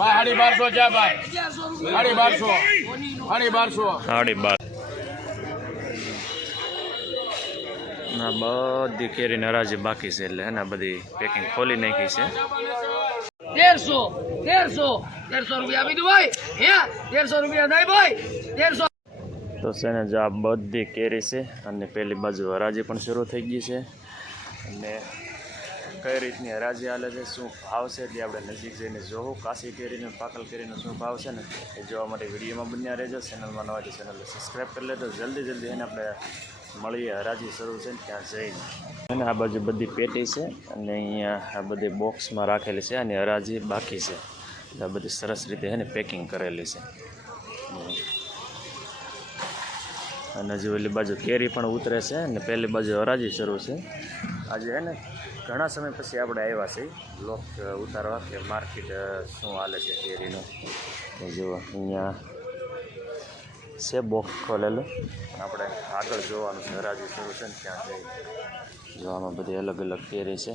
સાડી બારસો છે ભાઈ. સાડી બારસો. સાડી બારસો. સાડી બાર. ના બધી કેરી નરાજી બાકી છે એટલે એના બધી પેકિંગ ખોલી નાખી છે. તેરસો તેરસો તેરસો રૂપિયા આપી દઉં ભાઈ. હે તેરસો રૂપિયા થાય ભાઈ તેરસો. તો છે ને જો આ બધી કેરી છે અને પેલી બાજુ હરાજી પણ શરૂ થઈ ગઈ છે. અને કઈ રીતની હરાજી હાલે છે, શું ભાવ છે તે આપણે નજીક જઈને જોવું. કાશી કેરીને પાકલ કેરીનો શું ભાવ છે ને એ જોવા માટે વિડીયોમાં બન્યા રહેજો. ચેનલમાં નવા છે ચેનલને સબસ્ક્રાઈબ કરી લેજો. જલ્દી જલ્દી એને આપણે મળીએ. હરાજી શરૂ છે ને ત્યાં જઈને. અને આ બાજુ બધી પેટી છે અને અહીંયા આ બધી બોક્સમાં રાખેલી છે અને હરાજી બાકી છે. એટલે આ બધી સરસ રીતે એને પેકિંગ કરેલી છે. અને હજુ પેલી બાજુ કેરી પણ ઉતરે છે અને પહેલી બાજુ હરાજી શરૂ છે. આજે હે ને ઘણા સમય પછી આપણે આવ્યા છીએ. લોક ઉતારવા કે માર્કેટ શું હાલે છે કેરીનું જો અહીંયા છે બોક્સ ખોલેલું. આપણે આગળ જોવાનું છે, હરાજી શરૂ છે ને ત્યાં જઈ જોવામાં બધી અલગ અલગ કેરી છે.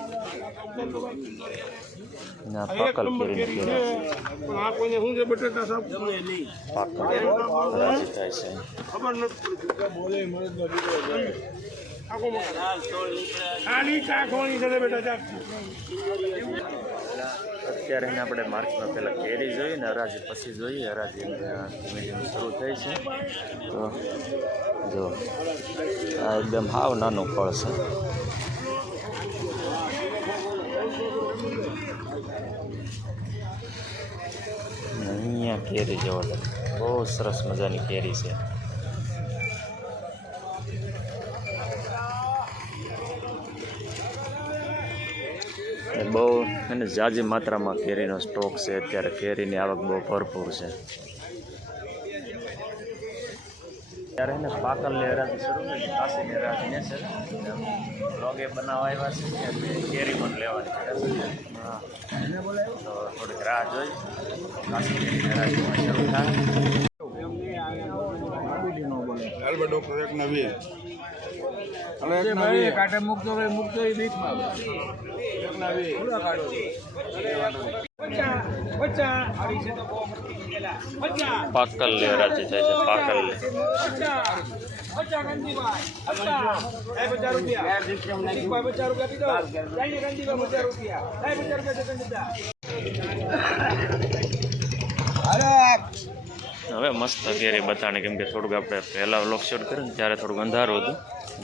અહીંયા પાકલ કેરી છે ના પાકલ કેરીની કેરી પાકલ હરાજી થાય છે. અત્યારે એને આપણે માર્ચમાં પહેલાં કેરી જોઈએ ને હરાજી પછી જોઈએ. હરાજી ધીમે શરૂ થઈ છે. તો જો આ એકદમ હાવ નાનું ફળ છે. અહીંયા કેરી જોવો તમે બહુ સરસ મજાની કેરી છે. બહુ એને ઝાઝી માત્રામાં કેરીનો સ્ટોક છે. અત્યારે કેરીની આવક બહુ ભરપૂર છે. ત્યારે એને પાકલની હરાજી શરૂ કરી કાશીની હરાજી ને છે. રોગે બનાવવા આવ્યા છે. કેરી પણ લેવાની. તો થોડીક રાહ જોઈ કાશીની હરાજીમાં શરૂ થાય ડોક્ટર એક ના વીસ અને એક ના વીસ કાંટે મૂકતો હોય મૂકતો હોય બીચમાં એક ના વીસ થાય છે હવે મસ્ત કેરી બતાને કેમ કે થોડુંક આપણે પહેલાં વ્લોગ શૂટ કર્યું ત્યારે થોડુંક અંધારું હતું.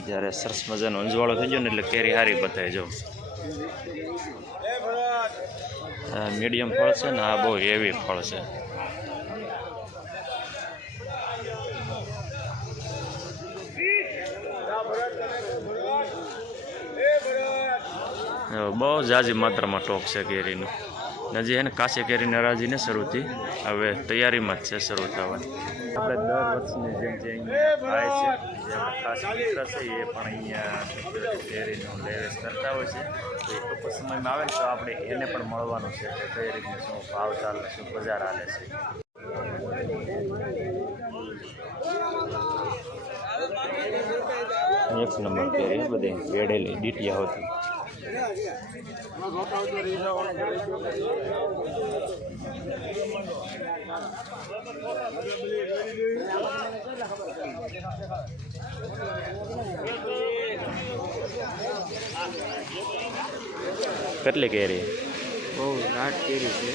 જ્યારે સરસ મજાનો અંજવાળો થઈ ગયો ને એટલે કેરી હારી બતાવી જો. મીડિયમ ફળ છે ને, આ બહુ હેવી ફળ છે. બહુ જાજી માત્રામાં ટોક છે કેરીનું. હજી એને કાશી કેરીની હરાજીને શરૂ થઈ. હવે તૈયારીમાં જ છે શરૂ થવાની. આપણે દર વર્ષની જેમ જે અહીંયા છે, જે ખાસ મિત્ર એ પણ અહીંયા કેરીનું લેવેસ કરતા હોય છે. તો એ ટૂંક સમયમાં આવે ને તો આપણે એને પણ મળવાનું છે કે કઈ રીતનું શું ભાવ ચાલે શું બજાર હાલે છે. એક નંબર કેરી, બધી વેડેલી, ડીટિયા હોતી. કેટલી કેરી? બહુ ઘાટ કેરી છે.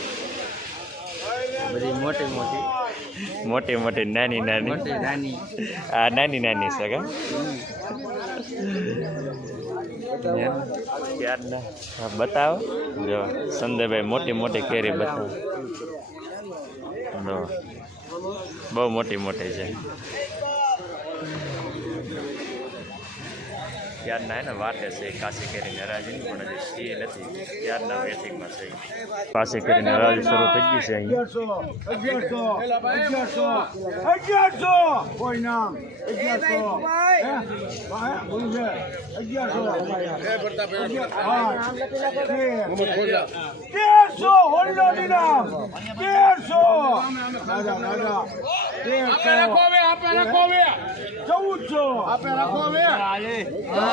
બધી મોટી મોટી. મોટી મોટી નાની નાની. નાની. આ નાની નાની છે કા? બતાવો. જો સંદેભાઈ મોટી મોટી કેરી બતાવો. જો બહુ મોટી મોટી છે. ત્યારના હે ને વાટે છે કાશી કરીને હરાજીની પણ હજી સી નથી. ત્યારના વેટિંગમાં છે. કાશી કરીને હરાજી શરૂ થઈ ગઈ છે અહીં. ચૌદસો. આપી દઉં છસો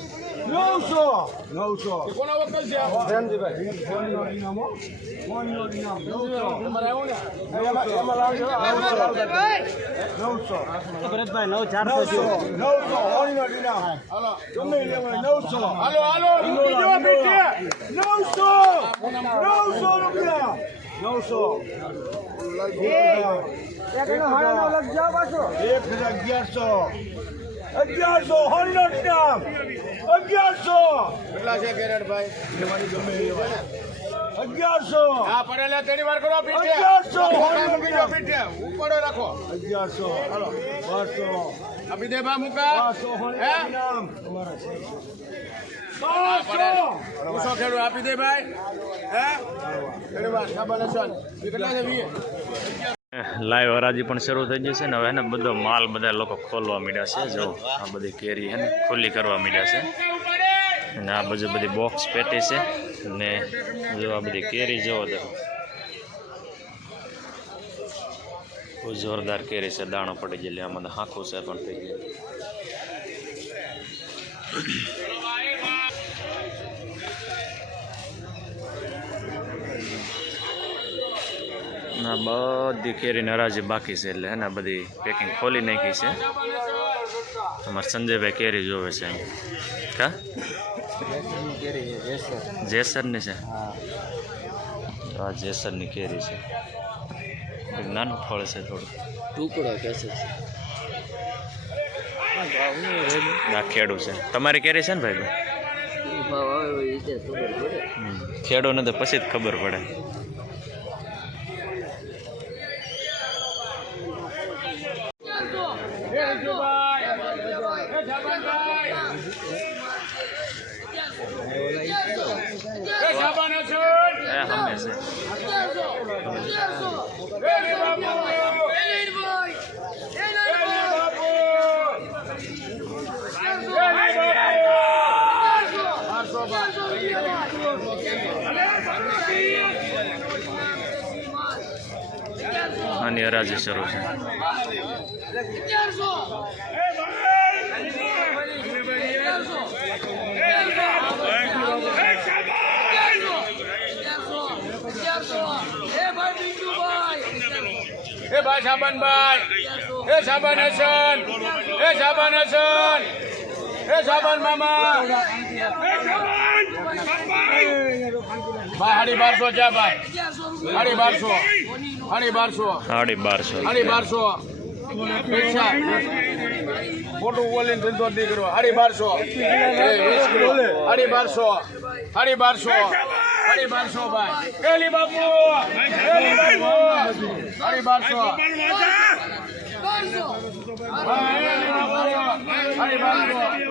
નવસો. નવસો. નવસો નવસો નવસો પ્રેમજીભાઈ ફોનનો ઇનામો ફોનનો ઇનામ. નવસો. એમાં એમાં લાવજો. નવસો. ભરતભાઈ નવ ચારસો નવસો. હોળીનો ઇનામ. ગમે લેવાય નવસો. હાલો હાલો. નવસો. નવસો રૂપિયા. નવસો. એક હજાર. અગિયારસો. અગિયારસો. હોળીનો ઇનામ. અગિયારસો. કેટલા છે કેરણભાઈ ગમે એ લેવાય અગિયારસો. પીઠે. હોળીનો રાખો. અગિયારસો. બારસો. આપી દે બા મુકા. બારસો. હે? બારસો. ખેડૂત આપી દે ભાઈ. હે? એ કેટલા છે વીએ? લાઈવ હરાજી પણ શરૂ થઈ જશે ને હવે ને બધો માલ બધા લોકો ખોલવા માંડ્યા છે. જો, આ બધી કેરી હે ને ખુલ્લી કરવા માંડ્યા છે. અને આ બાજુ બધી બોક્સ પેટી છે. ને જો આ બધી કેરી જોવો તો બહુ જોરદાર કેરી છે. દાણો પડી ગયેલી. આમાં હાંખું છે પણ થઈ ગયું ના બધી કેરી હરાજી બાકી છે એટલે એના બધી પેકિંગ ખોલી નાખી છે. અમારે સંજયભાઈ કેરી જોવે છે અહીં. કા? જેસરની છે? આ જેસરની કેરી છે. નાનું ફળ છે થોડું. ટુકડો કેસે આ ખેડું છે. તમારી કેરી છે ને ભાઈ? ખેડો. ખેડૂને તો પછી જ ખબર પડે એ સાબા લસણ એ સામે છે એ લે બાપુ એ લે બાપુ એ લે બાપુ આની હરાજી શરૂ છે એ ભાઈ સાબનભાઈ એ સાબન હસન એ સાબન હસન એ સાબન મામા ભાઈ સાડી બારસો જા ભાઈ સાડી બારસો સાડી બારસો. સાડી બારસો. ખોટું બોલીને ધંધો નહીં કરવો સાડી બારસો. કિલો. સાડી બારસો. સાડી બારસો. સાડી બારસો ભાઈ. એલી બાપુ. એલી બાપુ. સાડી બારસો. સાડી બારસો.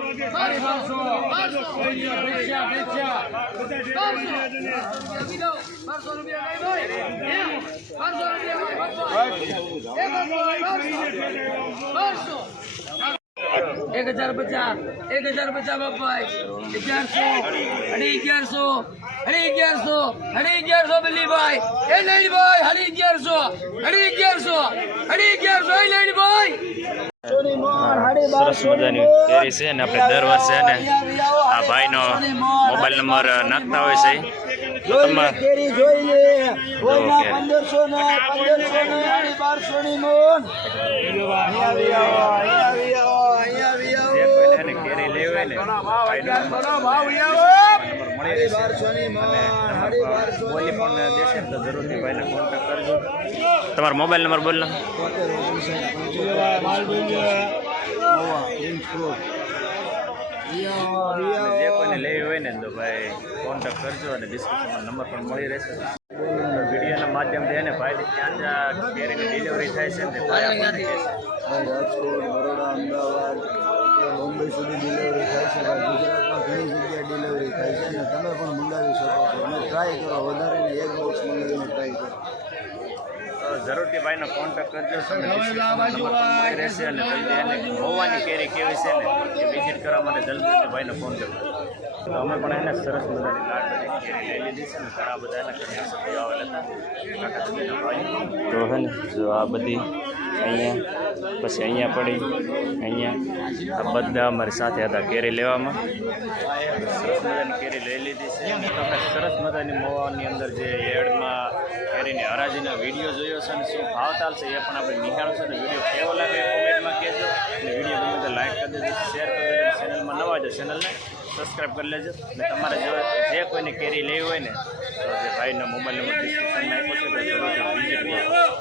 એક હજાર પચાસ એક હજાર પચાસ બાપાઈ અગિયારસો અઢી અગિયારસો અઢી અગિયારસો અઢી અગિયારસો બિલીભાઈ એ લઈને ભાઈ અઢી અગિયારસો અઢી અગિયારસો અઢી અગિયારસો એ લઈને ભાઈ સરસ મજાની કેરી છે ને આપણે દર વર્ષે ને આ ભાઈનો મોબાઈલ નંબર નાખતા હોય છે. કેરી લેવાય ના મળી રહેશે અને બોલી પણ દેશે તો જરૂરથી ભાઈને કોન્ટેક્ટ કરજો. તમારો મોબાઈલ નંબર બોલ જે કોઈને લેવી હોય ને તો ભાઈ કોન્ટેક્ટ કરજો અને ડિસ્ક્રિપ્શનમાં નંબર પણ મળી રહેશે. વિડીયોના માધ્યમથી એને ભાઈ ત્યાં જ્યાં કેરીની ડિલિવરી થાય છે ને ભાઈ આપણને રાજકોટ બરોડા અમદાવાદ. મુંબઈ સુધી ડિલિવરી થાય છે ગુજરાતમાં ઘણી જગ્યાએ ડિલિવરી થાય છે અને તમે પણ મંગાવી શકો છો. અને ટ્રાય કરો વધારે એક બોક્સ મંગાવીને ટ્રાય કરો. જરૂરથી ભાઈનો કોન્ટેક્ટ કરજો. પણ રહેશે અને એને હોવાની કેરી કેવી છે ને એ વિઝિટ કરવા માટે જલ્દીથી ભાઈનો ફોન કરો તો અમે પણ એને સરસ મજાની લાડવાની કેરી લઈ લીધી છે ને ઘણા બધા એના સભ્યો આવેલા તો હે ને જો આ બધી અહીંયા પછી અહીંયા પડી અહીંયા. આ બધા અમારી સાથે હતા કેરી લેવામાં. સરસ મજાની કેરી લઈ લીધી છે. તમે સરસ મજાની મોવાની અંદર જે એડમાં કેરીની હરાજીનો વીડિયો જોયો છે અને શું ભાવ ચાલશે એ પણ આપણે નિહાળશું અને વીડિયો કેવો લાગે એ કોમેન્ટમાં કહેજો અને વીડિયો ગમે તો લાઇક કરી દેજો શેર કરી દેજો ચેનલમાં નવા જો ચેનલને સબસ્ક્રાઈબ કરી લેજો. અને તમારે જો જે કોઈને કેરી લેવી હોય ને, તો જે ભાઈનો મોબાઈલ નંબર ડિસ્ક્રિપ્શનમાં આપ્યો છે જરૂરથી